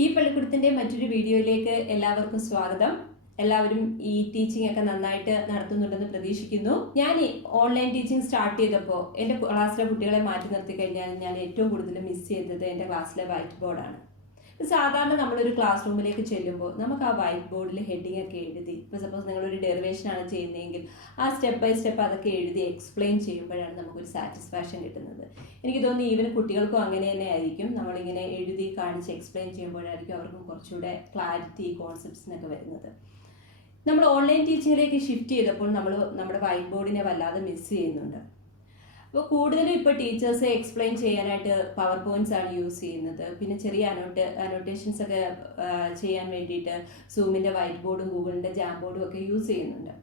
ഈ പള്ളിക്കൂടത്തിന്റെ മറ്റൊരു വീഡിയോയിലേക്ക് എല്ലാവർക്കും സ്വാഗതം. എല്ലാവരും ഈ ടീച്ചിങ് ഒക്കെ നന്നായിട്ട് നടത്തുന്നുണ്ടെന്ന് പ്രതീക്ഷിക്കുന്നു. ഞാൻ ഓൺലൈൻ ടീച്ചിങ് സ്റ്റാർട്ട് ചെയ്തപ്പോൾ എൻ്റെ ക്ലാസ്സിലെ കുട്ടികളെ മാറ്റി നിർത്തി കഴിഞ്ഞാൽ ഞാൻ ഏറ്റവും കൂടുതൽ മിസ് ചെയ്തത് എൻ്റെ ക്ലാസ്സിലെ വൈറ്റ് ബോർഡാണ്. സാധാരണ നമ്മളൊരു ക്ലാസ് റൂമിലേക്ക് ചെല്ലുമ്പോൾ നമുക്ക് ആ വൈറ്റ് ബോർഡിൽ ഹെഡിങ് ഒക്കെ എഴുതി, ഇപ്പോൾ സപ്പോസ് നിങ്ങളൊരു ഡെറിവേഷനാണ് ചെയ്യുന്നതെങ്കിൽ ആ സ്റ്റെപ്പ് ബൈ സ്റ്റെപ്പ് അതൊക്കെ എഴുതി എക്സ്പ്ലെയിൻ ചെയ്യുമ്പോഴാണ് നമുക്കൊരു സാറ്റിസ്ഫാക്ഷൻ കിട്ടുന്നത്. എനിക്ക് തോന്നുന്നു ഈവൻ കുട്ടികൾക്കും അങ്ങനെ തന്നെ ആയിരിക്കും. നമ്മളിങ്ങനെ എഴുതി കാണിച്ച് എക്സ്പ്ലെയിൻ ചെയ്യുമ്പോഴായിരിക്കും അവർക്കും കുറച്ചുകൂടെ ക്ലാരിറ്റി കോൺസെപ്റ്റ്സിനൊക്കെ വരുന്നത്. നമ്മൾ ഓൺലൈൻ ടീച്ചിങ്ങിലേക്ക് ഷിഫ്റ്റ് ചെയ്തപ്പോൾ നമ്മൾ നമ്മുടെ വൈറ്റ് ബോർഡിനെ വല്ലാതെ മിസ് ചെയ്യുന്നുണ്ട്. അപ്പോൾ കൂടുതലും ഇപ്പോൾ ടീച്ചേഴ്സ് എക്സ്പ്ലെയിൻ ചെയ്യാനായിട്ട് പവർ പോയിന്റ്സ് ആണ് യൂസ് ചെയ്യുന്നത്. പിന്നെ ചെറിയ അനോട്ടേഷൻസ് ഒക്കെ ചെയ്യാൻ വേണ്ടിയിട്ട് സൂമിൻ്റെ വൈറ്റ് ബോർഡും ഗൂഗിളിൻ്റെ ജാം ബോർഡും ഒക്കെ യൂസ് ചെയ്യുന്നുണ്ട്.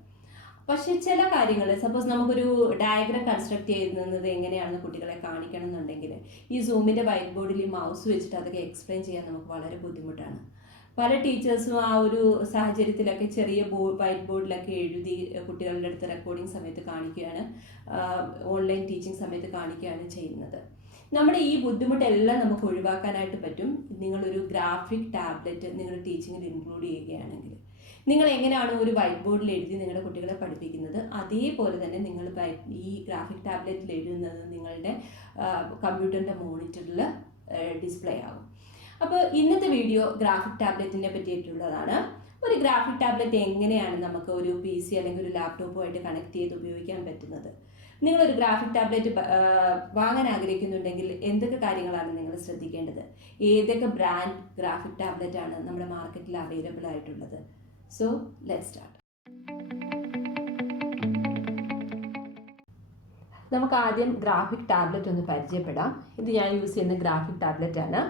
പക്ഷേ ചില കാര്യങ്ങൾ, സപ്പോസ് നമുക്കൊരു ഡയഗ്രാം കൺസ്ട്രക്ട് ചെയ്യുന്നത് എങ്ങനെയാണെന്ന് കുട്ടികളെ കാണിക്കണം എന്നുണ്ടെങ്കിൽ ഈ സൂമിൻ്റെ വൈറ്റ് ബോർഡിൽ ഈ മൗസ് വെച്ചിട്ട് അതൊക്കെ എക്സ്പ്ലെയിൻ ചെയ്യാൻ നമുക്ക് വളരെ ബുദ്ധിമുട്ടാണ്. പല ടീച്ചേഴ്സും ആ ഒരു സാഹചര്യത്തിലൊക്കെ ചെറിയ വൈറ്റ് ബോർഡിലൊക്കെ എഴുതി കുട്ടികളുടെ അടുത്ത് റെക്കോർഡിംഗ് സമയത്ത് കാണിക്കുകയാണ്, ഓൺലൈൻ ടീച്ചിങ് സമയത്ത് കാണിക്കുകയാണ് ചെയ്യുന്നത്. നമ്മുടെ ഈ ബുദ്ധിമുട്ടെല്ലാം നമുക്ക് ഒഴിവാക്കാനായിട്ട് പറ്റും നിങ്ങളൊരു ഗ്രാഫിക് ടാബ്ലറ്റ് നിങ്ങളുടെ ടീച്ചിങ്ങിൽ ഇൻക്ലൂഡ് ചെയ്യുകയാണെങ്കിൽ. നിങ്ങൾ എങ്ങനെയാണ് ഒരു വൈറ്റ് ബോർഡിൽ എഴുതി നിങ്ങളുടെ കുട്ടികളെ പഠിപ്പിക്കുന്നത്, അതേപോലെ തന്നെ നിങ്ങൾ ഈ ഗ്രാഫിക് ടാബ്ലറ്റിൽ എഴുതുന്നത് നിങ്ങളുടെ കമ്പ്യൂട്ടറിൻ്റെ മോണിറ്ററിൽ ഡിസ്പ്ലേ ആകും. അപ്പോൾ ഇന്നത്തെ വീഡിയോ ഗ്രാഫിക് ടാബ്ലറ്റിനെ പറ്റിയിട്ടുള്ളതാണ്. ഒരു ഗ്രാഫിക് ടാബ്ലറ്റ് എങ്ങനെയാണ് നമുക്ക് ഒരു PC അല്ലെങ്കിൽ ഒരു ലാപ്ടോപ്പുമായിട്ട് കണക്ട് ചെയ്ത് ഉപയോഗിക്കാൻ പറ്റുന്നത്. നിങ്ങളൊരു ഗ്രാഫിക് ടാബ്ലറ്റ് വാങ്ങാൻ ആഗ്രഹിക്കുന്നുണ്ടെങ്കിൽ എന്തൊക്കെ കാര്യങ്ങളാണ് നിങ്ങൾ ശ്രദ്ധിക്കേണ്ടത്, ഏതൊക്കെ ബ്രാൻഡ് ഗ്രാഫിക് ടാബ്ലറ്റ് ആണ് നമ്മുടെ മാർക്കറ്റിൽ അവൈലബിൾ ആയിട്ടുള്ളത്. So let's start. നമുക്ക് ആദ്യം ഗ്രാഫിക് ടാബ്ലറ്റ് ഒന്ന് പരിചയപ്പെടാം. ഇത് ഞാൻ യൂസ് ചെയ്യുന്ന ഗ്രാഫിക് ടാബ്ലറ്റ് ആണ്.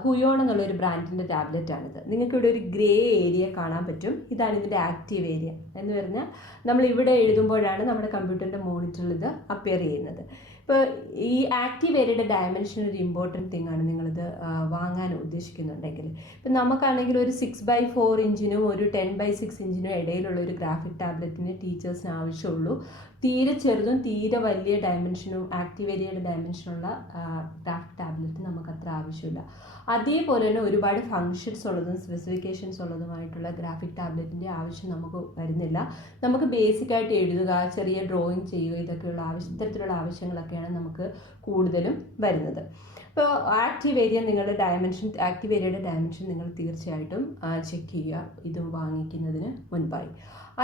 ഹുയോൺ എന്നുള്ളൊരു ബ്രാൻഡിൻ്റെ ടാബ്ലറ്റാണിത്. നിങ്ങൾക്കിവിടെ ഒരു ഗ്രേ ഏരിയ കാണാൻ പറ്റും. ഇതാണ് ഇതിൻ്റെ ആക്റ്റീവ് ഏരിയ എന്ന് പറഞ്ഞാൽ നമ്മൾ ഇവിടെ എഴുതുമ്പോഴാണ് നമ്മുടെ കമ്പ്യൂട്ടറിൻ്റെ മോണിറ്ററിൽ ഇത് അപ്പിയർ ചെയ്യുന്നത്. ഇപ്പോൾ ഈ ആക്റ്റീവ് ഏരിയയുടെ ഡയമെൻഷൻ ഒരു ഇമ്പോർട്ടൻറ്റ് തിങ് ആണ് നിങ്ങളിത് വാങ്ങാൻ ഉദ്ദേശിക്കുന്നുണ്ടെങ്കിൽ. ഇപ്പം നമുക്കാണെങ്കിൽ ഒരു 6x4 ഇഞ്ചിനും ഒരു 10x6 ഇഞ്ചിനും ഇടയിലുള്ള ഒരു ഗ്രാഫിക് ടാബ്ലറ്റിന് ടീച്ചേഴ്സിന് ആവശ്യമുള്ളൂ. തീരെ ചെറുതും തീരെ വലിയ ഡയമെൻഷനും ആക്റ്റീവ് ഏരിയയുടെ ഡയമെൻഷനുള്ള ഗ്രാഫിക് ടാബ്ലറ്റ് നമുക്ക് അത്ര ആവശ്യമില്ല. അതേപോലെ തന്നെ ഒരുപാട് ഫങ്ഷൻസ് ഉള്ളതും സ്പെസിഫിക്കേഷൻസ് ഉള്ളതുമായിട്ടുള്ള ഗ്രാഫിക് ടാബ്ലറ്റിൻ്റെ ആവശ്യം നമുക്ക് വരുന്നില്ല. നമുക്ക് ബേസിക്കായിട്ട് എഴുതുക, ചെറിയ ഡ്രോയിങ് ചെയ്യുക, ഇതൊക്കെയുള്ള ഇത്തരത്തിലുള്ള ആവശ്യങ്ങളൊക്കെയാണ് നമുക്ക് കൂടുതലും വരുന്നത്. ഇപ്പോൾ ആക്റ്റീവ് ഏരിയയുടെ ഡയമെൻഷൻ നിങ്ങൾ തീർച്ചയായിട്ടും ചെക്ക് ചെയ്യുക ഇത് വാങ്ങിക്കുന്നതിന് മുൻപായി.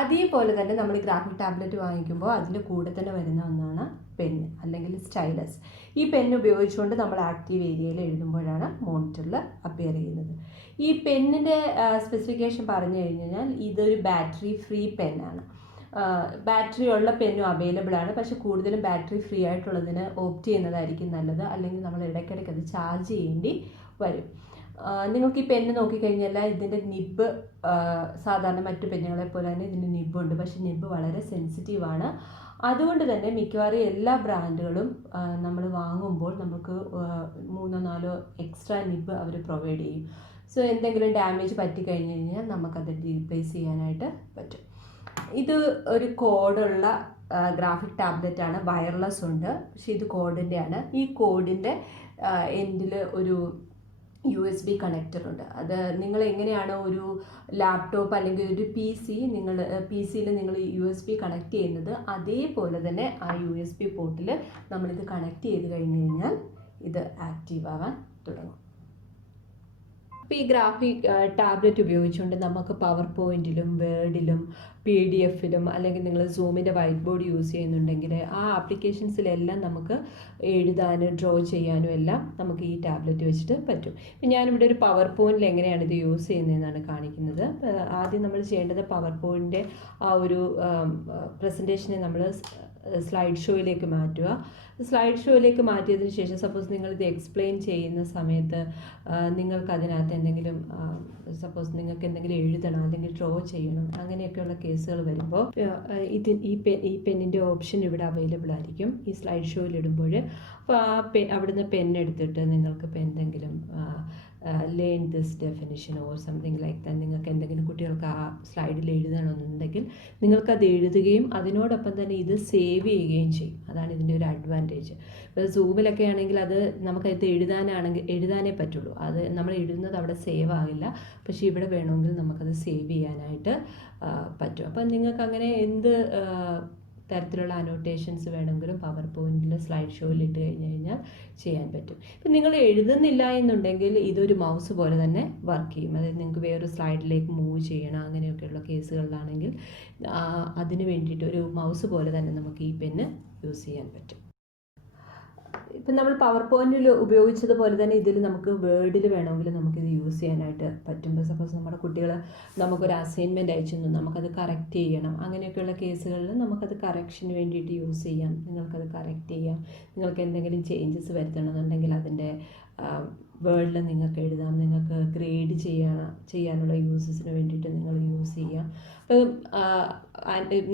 അതേപോലെ തന്നെ നമ്മൾ ഈ ഗ്രാഫിക് ടാബ്ലറ്റ് വാങ്ങിക്കുമ്പോൾ അതിൻ്റെ കൂടെ തന്നെ വരുന്ന ഒന്നാണ് പെന്ന് അല്ലെങ്കിൽ സ്റ്റൈലസ്. ഈ പെന്ന് ഉപയോഗിച്ചുകൊണ്ട് നമ്മൾ ആക്റ്റീവ് ഏരിയയിൽ എഴുതുമ്പോഴാണ് മോണിറ്ററിൽ അപ്പിയർ ചെയ്യുന്നത്. ഈ പെന്നിൻ്റെ സ്പെസിഫിക്കേഷൻ പറഞ്ഞു കഴിഞ്ഞാൽ ഇതൊരു ബാറ്ററി ഫ്രീ പെന്നാണ്. ബാറ്ററി ഉള്ള പെന്നും അവൈലബിൾ ആണ്, പക്ഷേ കൂടുതലും ബാറ്ററി ഫ്രീ ആയിട്ടുള്ളതിന് ഓപ്റ്റ് ചെയ്യുന്നതായിരിക്കും നല്ലത്. അല്ലെങ്കിൽ നമ്മൾ ഇടയ്ക്കിടയ്ക്ക് അത് ചാർജ് ചെയ്യേണ്ടി വരും. നിങ്ങൾക്ക് ഈ പെന്ന് നോക്കിക്കഴിഞ്ഞാൽ ഇതിൻ്റെ നിബ്ബ് സാധാരണ മറ്റു പെന്നുകളെ പോലെ തന്നെ ഇതിൻ്റെ നിബ്ബുണ്ട്, പക്ഷേ നിബ്ബ് വളരെ സെൻസിറ്റീവാണ്. അതുകൊണ്ട് തന്നെ മിക്കവാറും എല്ലാ ബ്രാൻഡുകളും നമ്മൾ വാങ്ങുമ്പോൾ നമുക്ക് 3-4 എക്സ്ട്രാ നിബ്ബ് അവർ പ്രൊവൈഡ് ചെയ്യും. സോ എന്തെങ്കിലും ഡാമേജ് പറ്റിക്കഴിഞ്ഞ് കഴിഞ്ഞാൽ നമുക്കത് റീപ്ലേസ് ചെയ്യാനായിട്ട് പറ്റും. ഇത് ഒരു കോഡുള്ള ഗ്രാഫിക് ടാബ്ലറ്റാണ്. വയർലെസ് ഉണ്ട്, പക്ഷേ ഇത് കോഡിൻ്റെയാണ്. ഈ കോഡിൻ്റെ എൻഡിൽ ഒരു USB കണക്ടർ ഉണ്ട്. അത് നിങ്ങൾ എങ്ങനെയാണോ ഒരു ലാപ്ടോപ്പ് അല്ലെങ്കിൽ ഒരു PC-യിൽ നിങ്ങൾ USB കണക്ട് ചെയ്യുന്നത്, അതേപോലെ തന്നെ ആ USB പോർട്ടിൽ നമ്മളിത് കണക്ട് ചെയ്ത് കഴിഞ്ഞ് കഴിഞ്ഞാൽ ഇത് ആക്റ്റീവ് ആവാൻ തുടങ്ങും. അപ്പോൾ ഈ ഗ്രാഫിക് ടാബ്ലറ്റ് ഉപയോഗിച്ചുകൊണ്ട് നമുക്ക് പവർ പോയിൻറ്റിലും വേർഡിലും PDF-ലും അല്ലെങ്കിൽ നിങ്ങൾ സൂമിൻ്റെ വൈറ്റ് ബോർഡ് യൂസ് ചെയ്യുന്നുണ്ടെങ്കിൽ ആ ആപ്ലിക്കേഷൻസിലെല്ലാം നമുക്ക് എഴുതാനും ഡ്രോ ചെയ്യാനും എല്ലാം നമുക്ക് ഈ ടാബ്ലറ്റ് വെച്ചിട്ട് പറ്റും. ഞാനിവിടെ ഒരു പവർ പോയിൻറ്റിൽ എങ്ങനെയാണ് ഇത് യൂസ് ചെയ്യുന്നതെന്നാണ് കാണിക്കുന്നത്. ആദ്യം നമ്മൾ ചെയ്യേണ്ടത് പവർ പോയിൻറ്റിൻ്റെ ആ ഒരു പ്രസൻറ്റേഷനെ നമ്മൾ സ്ലൈഡ് ഷോയിലേക്ക് മാറ്റുക. സ്ലൈഡ് ഷോയിലേക്ക് മാറ്റിയതിന് ശേഷം സപ്പോസ് നിങ്ങളിത് എക്സ്പ്ലെയിൻ ചെയ്യുന്ന സമയത്ത് നിങ്ങൾക്കതിനകത്ത് എന്തെങ്കിലും സപ്പോസ് നിങ്ങൾക്ക് എന്തെങ്കിലും എഴുതണം അല്ലെങ്കിൽ ഡ്രോ ചെയ്യണം, അങ്ങനെയൊക്കെയുള്ള കേസുകൾ വരുമ്പോൾ ഈ പെന്നിൻ്റെ ഓപ്ഷൻ ഇവിടെ അവൈലബിൾ ആയിരിക്കും ഈ സ്ലൈഡ് ഷോയിൽ ഇടുമ്പോൾ. അപ്പോൾ അവിടുന്ന് പെൻ എടുത്തിട്ട് നിങ്ങൾക്ക് ഇപ്പോൾ എന്തെങ്കിലും learn this definition or something like that. നിങ്ങൾക്ക് എന്തെങ്കിലും കുട്ടികൾക്ക് ആ സ്ലൈഡിൽ എഴുതണമെന്നുണ്ടെങ്കിൽ നിങ്ങൾക്കത് എഴുതുകയും അതിനോടൊപ്പം തന്നെ ഇത് സേവ് ചെയ്യുകയും ചെയ്യും. അതാണ് ഇതിൻ്റെ ഒരു അഡ്വാൻറ്റേജ്. ഇപ്പോൾ സൂമിലൊക്കെ ആണെങ്കിൽ അത് നമുക്കത് എഴുതാനേ പറ്റുള്ളൂ. അത് നമ്മൾ എഴുതുന്നത് അവിടെ സേവ് ആകില്ല. പക്ഷേ ഇവിടെ വേണമെങ്കിൽ നമുക്കത് സേവ് ചെയ്യാനായിട്ട് പറ്റും. അപ്പം നിങ്ങൾക്ക് അങ്ങനെ എന്ത് തരത്തിലുള്ള അനോട്ടേഷൻസ് വേണമെങ്കിലും പവർ പോയിന്റിൽ സ്ലൈഡ് ഷോയിൽ ഇട്ട് കഴിഞ്ഞാൽ ചെയ്യാൻ പറ്റും. ഇപ്പം നിങ്ങൾ എഴുതുന്നില്ല എന്നുണ്ടെങ്കിൽ ഇതൊരു മൗസ് പോലെ തന്നെ വർക്ക് ചെയ്യും. അതായത് നിങ്ങൾക്ക് വേറൊരു സ്ലൈഡിലേക്ക് മൂവ് ചെയ്യണം അങ്ങനെയൊക്കെയുള്ള കേസുകളിലാണെങ്കിൽ അതിന് വേണ്ടിയിട്ട് ഒരു മൗസ് പോലെ തന്നെ നമുക്ക് ഈ പെന്ന് യൂസ് ചെയ്യാൻ പറ്റും. ഇപ്പം നമ്മൾ പവർ പോയിന്റിൽ ഉപയോഗിച്ചതുപോലെ തന്നെ ഇതിൽ നമുക്ക് വേർഡിൽ വേണമെങ്കിൽ നമുക്കിത് യൂസ് ചെയ്യാനായിട്ട് പറ്റും. ഇപ്പോൾ സപ്പോസ് നമ്മുടെ കുട്ടികൾ നമുക്കൊരു അസൈൻമെൻറ്റ് അയച്ചു തന്നു, നമുക്കത് കറക്റ്റ് ചെയ്യണം. അങ്ങനെയൊക്കെയുള്ള കേസുകളിൽ നമുക്കത് കറക്ഷന് വേണ്ടിയിട്ട് യൂസ് ചെയ്യാം. നിങ്ങൾക്കത് കറക്റ്റ് ചെയ്യാം. നിങ്ങൾക്ക് എന്തെങ്കിലും ചേഞ്ചസ് വരുത്തണമെന്നുണ്ടെങ്കിൽ അതിൻ്റെ വേർഡിൽ നിങ്ങൾക്ക് എഴുതാം. നിങ്ങൾക്ക് ഗ്രേഡ് ചെയ്യാനുള്ള യൂസസിന് വേണ്ടിയിട്ട് നിങ്ങൾ യൂസ് ചെയ്യാം. അപ്പം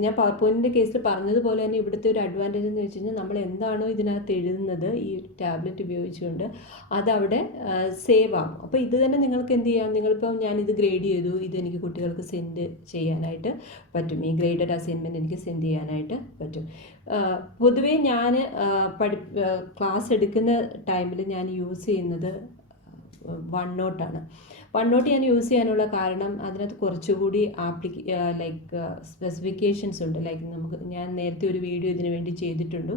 ഞാൻ പവർ പോയിൻറ്റിൻ്റെ കേസിൽ പറഞ്ഞതുപോലെ തന്നെ ഇവിടുത്തെ ഒരു അഡ്വാൻറ്റേജ് എന്ന് വെച്ച് കഴിഞ്ഞാൽ നമ്മൾ എന്താണോ ഇതിനകത്ത് എഴുതുന്നത് ഈ ടാബ്ലറ്റ് ഉപയോഗിച്ചുകൊണ്ട് അതവിടെ സേവ് ആകും. അപ്പോൾ ഇത് തന്നെ നിങ്ങൾക്ക് എന്ത് ചെയ്യാം, നിങ്ങളിപ്പം ഞാനിത് ഗ്രേഡ് ചെയ്തു, ഇതെനിക്ക് കുട്ടികൾക്ക് സെൻഡ് ചെയ്യാനായിട്ട് പറ്റും. ഈ ഗ്രേഡഡ് അസൈൻമെൻറ്റ് എനിക്ക് സെൻഡ് ചെയ്യാനായിട്ട് പറ്റും. പൊതുവേ ഞാൻ ക്ലാസ് എടുക്കുന്ന ടൈമിൽ ഞാൻ യൂസ് ചെയ്യുന്നത് OneNote. OneNote ഞാൻ യൂസ് ചെയ്യാനുള്ള കാരണം അതിനകത്ത് കുറച്ചുകൂടി സ്പെസിഫിക്കേഷൻസ് ഉണ്ട്. ഞാൻ നേരത്തെ ഒരു വീഡിയോ ഇതിനു വേണ്ടി ചെയ്തിട്ടുണ്ട്.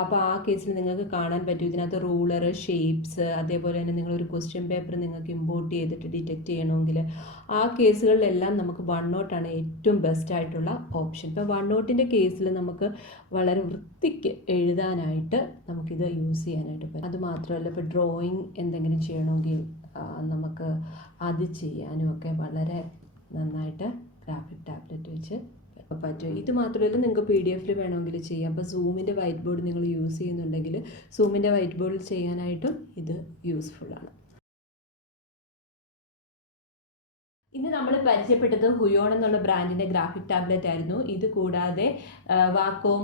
അപ്പോൾ ആ കേസിൽ നിങ്ങൾക്ക് കാണാൻ പറ്റും ഇതിനകത്ത് റൂളർ, ഷേപ്സ്, അതേപോലെ തന്നെ നിങ്ങളൊരു ക്വസ്റ്റ്യൻ പേപ്പർ നിങ്ങൾക്ക് ഇമ്പോർട്ട് ചെയ്തിട്ട് ഡിറ്റക്റ്റ് ചെയ്യണമെങ്കിൽ ആ കേസുകളിലെല്ലാം നമുക്ക് OneNote ആണ് ഏറ്റവും ബെസ്റ്റ് ആയിട്ടുള്ള ഓപ്ഷൻ. ഇപ്പോൾ OneNoteൻ്റെ കേസിൽ നമുക്ക് വളരെ വൃത്തിക്ക് എഴുതാനായിട്ട് നമുക്കിത് യൂസ് ചെയ്യാനായിട്ട് പറ്റും. അതുമാത്രമല്ല ഇപ്പോൾ ഡ്രോയിങ് എന്തെങ്കിലും ചെയ്യണമെങ്കിൽ നമുക്ക് അത് ചെയ്യാനും ഒക്കെ വളരെ നന്നായിട്ട് ഗ്രാഫിക് ടാബ്ലറ്റ് വെച്ച് പറ്റും. ഇത് മാത്രമല്ല നിങ്ങൾക്ക് PDF വേണമെങ്കിൽ ചെയ്യാം. അപ്പോൾ സൂമിൻ്റെ വൈറ്റ് ബോർഡ് നിങ്ങൾ യൂസ് ചെയ്യുന്നുണ്ടെങ്കിൽ സൂമിൻ്റെ വൈറ്റ് ബോർഡിൽ ചെയ്യാനായിട്ടും ഇത് യൂസ്ഫുള്ളാണ്. ഇന്ന് നമ്മൾ പരിചയപ്പെട്ടത് ഹുയോൺ എന്നുള്ള ബ്രാൻഡിൻ്റെ ഗ്രാഫിക് ടാബ്ലറ്റ് ആയിരുന്നു. ഇത് കൂടാതെ വാക്കോം,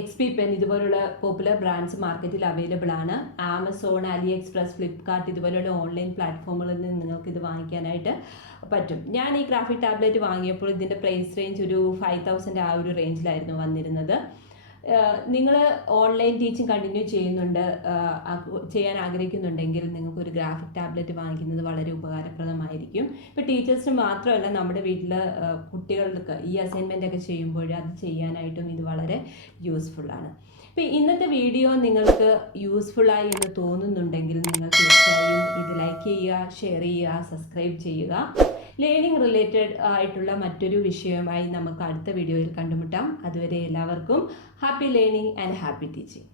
XP പെൻ ഇതുപോലുള്ള പോപ്പുലർ ബ്രാൻഡ്സ് മാർക്കറ്റിൽ അവൈലബിൾ ആണ്. ആമസോൺ, AliExpress, ഫ്ലിപ്കാർട്ട് ഇതുപോലുള്ള ഓൺലൈൻ പ്ലാറ്റ്ഫോമുകളിൽ നിന്ന് നിങ്ങൾക്ക് ഇത് വാങ്ങിക്കാനായിട്ട് പറ്റും. ഞാൻ ഈ ഗ്രാഫിക് ടാബ്ലറ്റ് വാങ്ങിയപ്പോൾ ഇതിൻ്റെ പ്രൈസ് റേഞ്ച് ഒരു 5000 ആ ഒരു റേഞ്ചിലായിരുന്നു വന്നിരുന്നത്. നിങ്ങൾ ഓൺലൈൻ ടീച്ചിങ് കണ്ടിന്യൂ ചെയ്യാൻ ആഗ്രഹിക്കുന്നുണ്ടെങ്കിൽ നിങ്ങൾക്കൊരു ഗ്രാഫിക് ടാബ്ലറ്റ് വാങ്ങിക്കുന്നത് വളരെ ഉപകാരപ്രദമായിരിക്കും. ഇപ്പോൾ ടീച്ചേഴ്സിന് മാത്രമല്ല നമ്മുടെ വീട്ടിൽ കുട്ടികൾക്ക് ഈ അസൈൻമെൻ്റ് ഒക്കെ ചെയ്യുമ്പോൾ അത് ചെയ്യാനായിട്ടും ഇത് വളരെ യൂസ്ഫുള്ളാണ്. ഇപ്പോൾ ഇന്നത്തെ വീഡിയോ നിങ്ങൾക്ക് യൂസ്ഫുള്ളായി എന്ന് തോന്നുന്നുണ്ടെങ്കിൽ നിങ്ങൾ തീർച്ചയായും ഇത് ലൈക്ക് ചെയ്യുക, ഷെയർ ചെയ്യുക, സബ്സ്ക്രൈബ് ചെയ്യുക. ലേണിംഗ് റിലേറ്റഡ് ആയിട്ടുള്ള മറ്റൊരു വിഷയവുമായി നമുക്ക് അടുത്ത വീഡിയോയിൽ കണ്ടുമുട്ടാം. അതുവരെ എല്ലാവർക്കും happy learning and happy teaching.